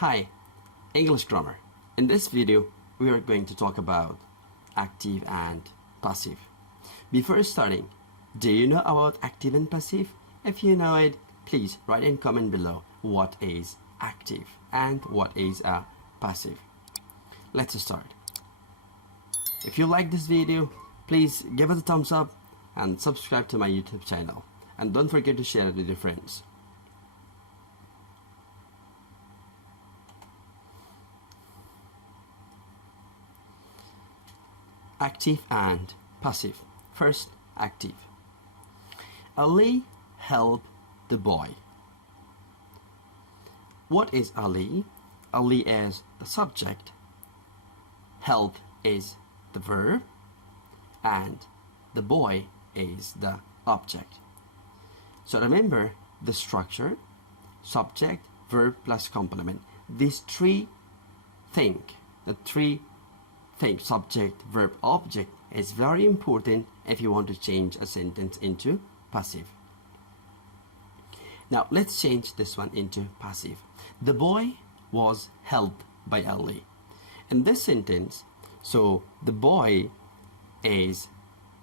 Hi, English Grammar. In this video, we are going to talk about active and passive. Before starting, do you know about active and passive? If you know it, please write in comment below what is active and what is a passive. Let's start. If you like this video, please give it a thumbs up and subscribe to my YouTube channel. And don't forget to share it with your friends. Active and passive. First, active. Ali helped the boy. What is Ali? Ali is the subject, help is the verb, and the boy is the object. So remember the structure: subject, verb plus complement. These three things, subject, verb, object, is very important if you want to change a sentence into passive. Now let's change this one into passive. The boy was helped by Ali. In this sentence, so the boy is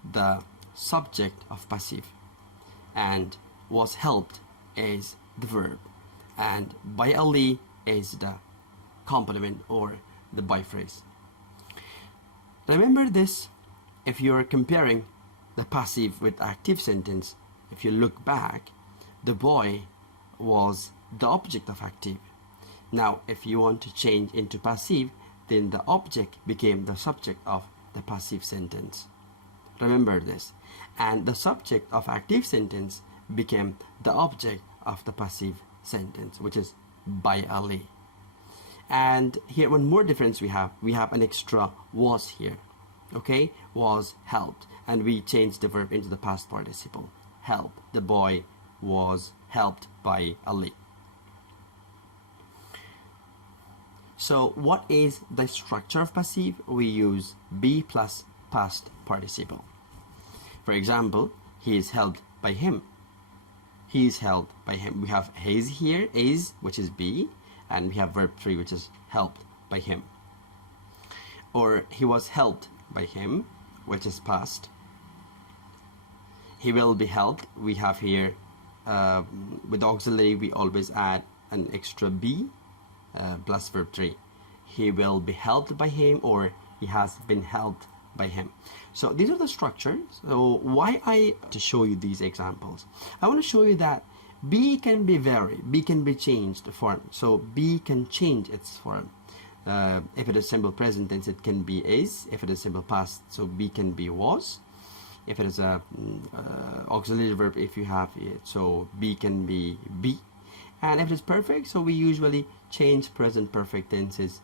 the subject of passive and was helped is the verb, and by Ali is the complement or the by phrase. Remember this if you're comparing the passive with active sentence. If you look back, the boy was the object of active. Now if you want to change into passive, then the object became the subject of the passive sentence. Remember this. And the subject of active sentence became the object of the passive sentence, which is by Ali. And here one more difference we have an extra was here. Okay, was helped, and we changed the verb into the past participle. Help. The boy was helped by Ali. So what is the structure of passive? We use be plus past participle. For example, he is helped by him. He is helped by him. We have his here, is, which is be, and we have verb 3, which is helped by him. Or he was helped by him, which is past. He will be helped. We have here with auxiliary we always add an extra be plus verb 3. He will be helped by him, or he has been helped by him. So these are the structures. So why I to show you these examples? I want to show you that be can be varied, be can be changed form. So be can change its form. If it is simple present tense, it can be is. If it is simple past, so be can be was. If it is a auxiliary verb, if you have it, so be can be. And if it is perfect, so we usually change present perfect tenses.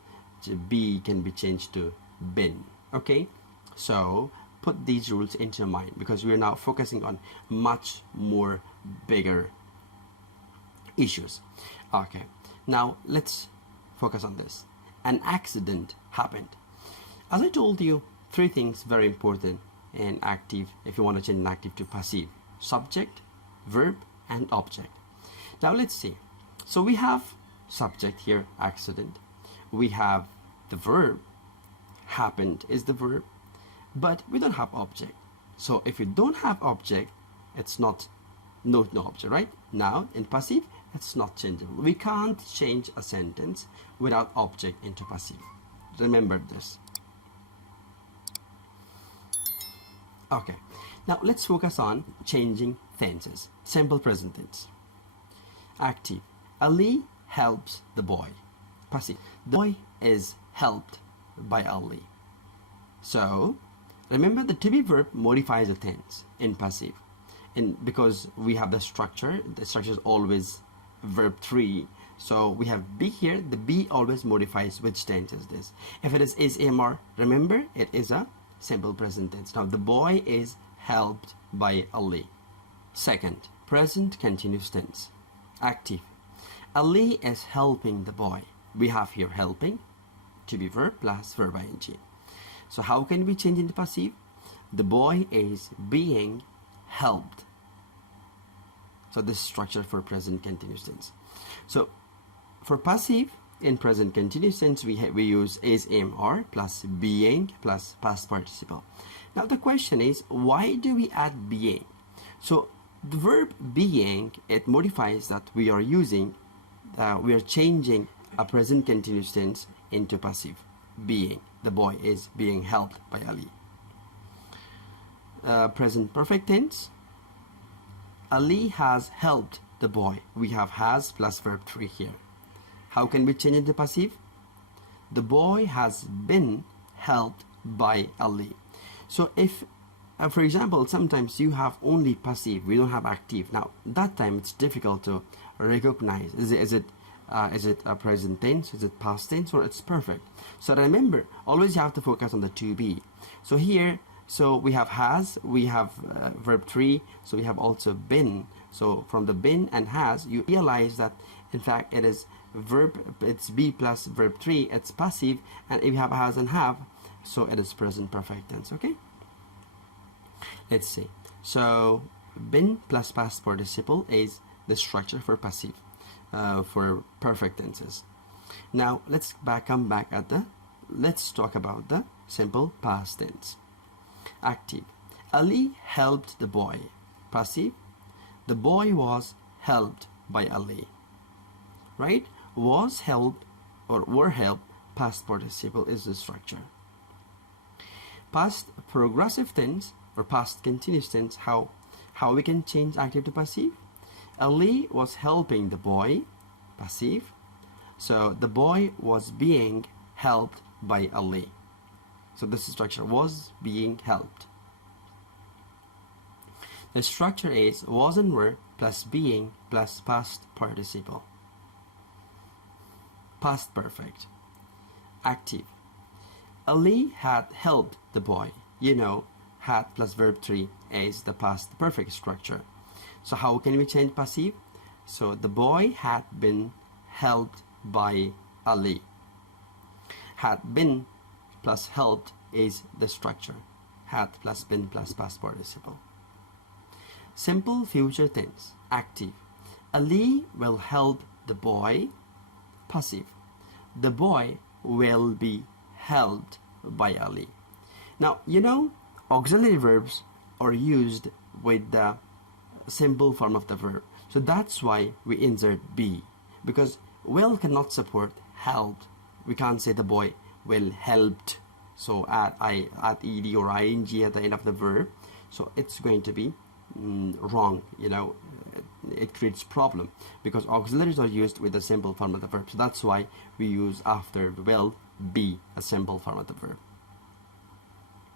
Be can be changed to been. Okay, so put these rules into your mind, because we are now focusing on much more bigger issues. Okay, now let's focus on this. An accident happened. As I told you, three things very important in active if you want to change an active to passive: subject, verb, and object. Now let's see. So we have subject here, accident. We have the verb, happened is the verb, but we don't have object. So if you don't have object, it's not no object, right? Now in passive, it's not changeable. We can't change a sentence without object into passive. Remember this. Okay, now let's focus on changing tenses. Simple present tense. Active. Ali helps the boy. Passive. The boy is helped by Ali. So remember the to be verb modifies the tense in passive. Because we have the structure is always verb 3. So we have be here. The be always modifies which tense is this. If it is MR, remember it is a simple present tense. Now the boy is helped by Ali. Second, present continuous tense. Active. Ali is helping the boy. We have here helping, to be verb plus verb ing. So how can we change into passive? The boy is being helped. So this is structure for present continuous tense. So for passive, In present continuous tense, we use is, am, are plus being plus past participle. Now the question is, why do we add being? So the verb being, it modifies that we are using, we are changing a present continuous tense into passive. Being, the boy is being helped by Ali. Present perfect tense, Ali has helped the boy. We have has plus verb 3 here. How can we change it to passive? The boy has been helped by Ali. So if, for example, sometimes you have only passive, we don't have active. Now, that time it's difficult to recognize. Is it a present tense? Is it past tense? Or it's perfect? So remember, always you have to focus on the to be. So here, so we have has, we have verb 3, so we have also been. So from the been and has, you realize that in fact it is verb, it's be plus verb 3, it's passive, and if you have has and have, so it is present perfect tense. Okay, let's see. So been plus past participle is the structure for passive, for perfect tenses. Now let's come back at the, let's talk about the simple past tense. Active, Ali helped the boy. Passive, the boy was helped by Ali. Right? Was helped or were helped, past participle is the structure. Past progressive tense or past continuous tense, how we can change active to passive? Ali was helping the boy, passive. So the boy was being helped by Ali. So this is structure, was being helped. The structure is was and were plus being plus past participle. Past perfect. Active, Ali had helped the boy. You know, had plus verb 3 is the past perfect structure. So how can we change passive? So the boy had been helped by Ali. Had been plus helped is the structure. Had plus been plus past participle. Simple future tense. Active, Ali will help the boy. Passive, the boy will be helped by Ali. Now, you know, auxiliary verbs are used with the simple form of the verb. So that's why we insert be, because will cannot support helped. We can't say the boy will helped. So add ed or ing at the end of the verb. So it's going to be wrong, you know. It creates problem because auxiliaries are used with the simple form of the verb. So that's why we use after will be a simple form of the verb.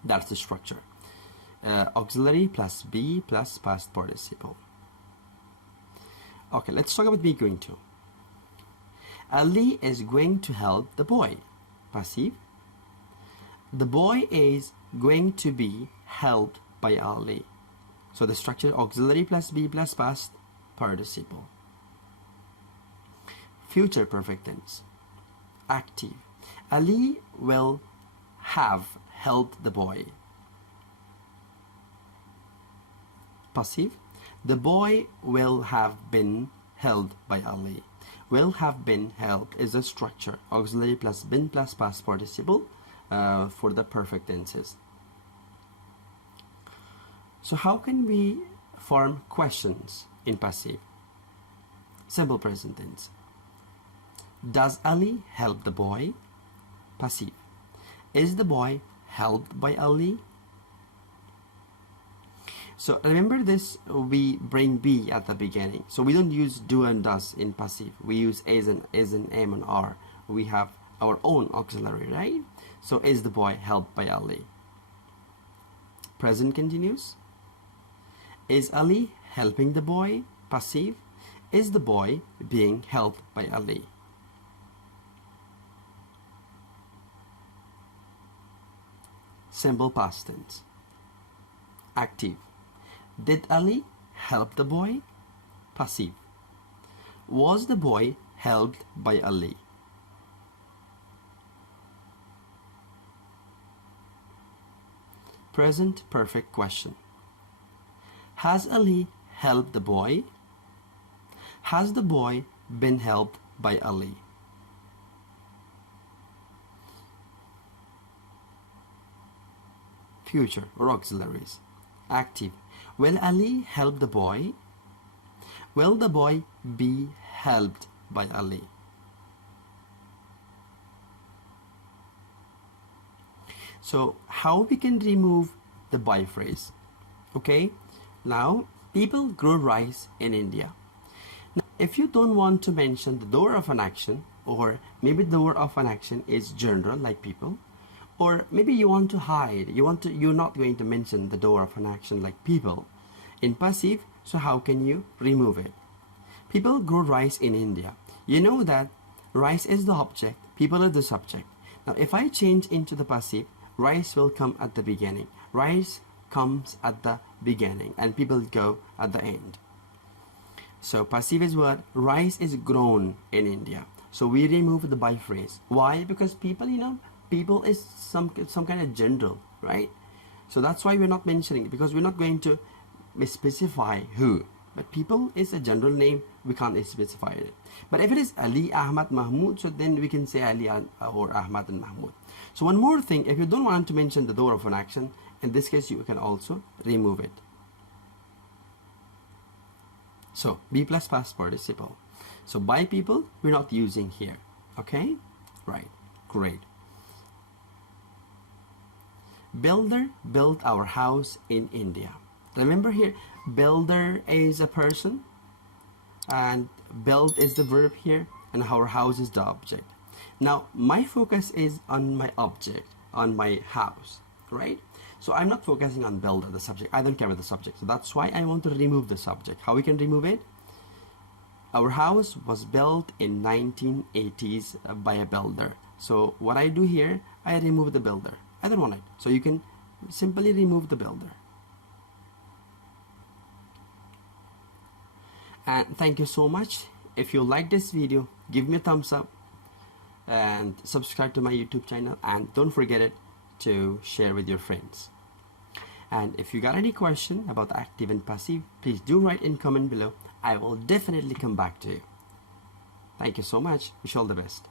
That's the structure. Auxiliary plus be plus past participle. Okay, let's talk about be going to. Ali is going to help the boy. Passive, the boy is going to be helped by Ali. So the structure auxiliary plus be plus past participle. Future perfect tense. Active, Ali will have helped the boy. Passive, the boy will have been held by Ali. Will have been helped is a structure auxiliary plus been plus past participle for the perfect tenses. So how can we form questions in passive? Simple present tense. Does Ali help the boy? Passive, is the boy helped by Ali? So remember this, we bring be at the beginning. So we don't use do and does in passive. We use is and am and are. We have our own auxiliary, right? So is the boy helped by Ali? Present continuous. Is Ali helping the boy? Passive, is the boy being helped by Ali? Simple past tense. Active, did Ali help the boy? Passive, was the boy helped by Ali? Present perfect question. Has Ali helped the boy? Has the boy been helped by Ali? future or auxiliaries. Active. Will Ali help the boy? Will the boy be helped by Ali? So how we can remove the by phrase? Okay, now people grow rice in India. Now, if you don't want to mention the door of an action, or maybe the door of an action is general like people, or maybe you want to hide, you're not going to mention the door of an action like people in passive, so how can you remove it? People grow rice in India. You know that rice is the object, people are the subject. Now if I change into the passive, rice will come at the beginning. Rice comes at the beginning and people go at the end. So passive is what? Rice is grown in India. So we remove the by phrase. Why? Because people, people is some kind of general, right? So that's why we're not mentioning it, because we're not going to specify who. But people is a general name, we can't specify it. But if it is Ali, Ahmad, Mahmoud, so then we can say Ali or Ahmad and Mahmoud. So one more thing, if you don't want to mention the door of an action, in this case you can also remove it. So be plus past participle. So by people we're not using here. Okay, right, great. Builder built our house in India. Remember here, builder is a person and build is the verb here, and our house is the object. Now my focus is on my object, on my house, right? So I'm not focusing on builder, the subject. I don't care about the subject. So that's why I want to remove the subject. How we can remove it? Our house was built in 1980s by a builder. So what I do here, I remove the builder. I don't want it. So you can simply remove the builder. And thank you so much. If you like this video, give me a thumbs up and subscribe to my YouTube channel, and don't forget it to share with your friends. And if you got any question about active and passive, please do write in comment below. I will definitely come back to you. Thank you so much. Wish you all the best.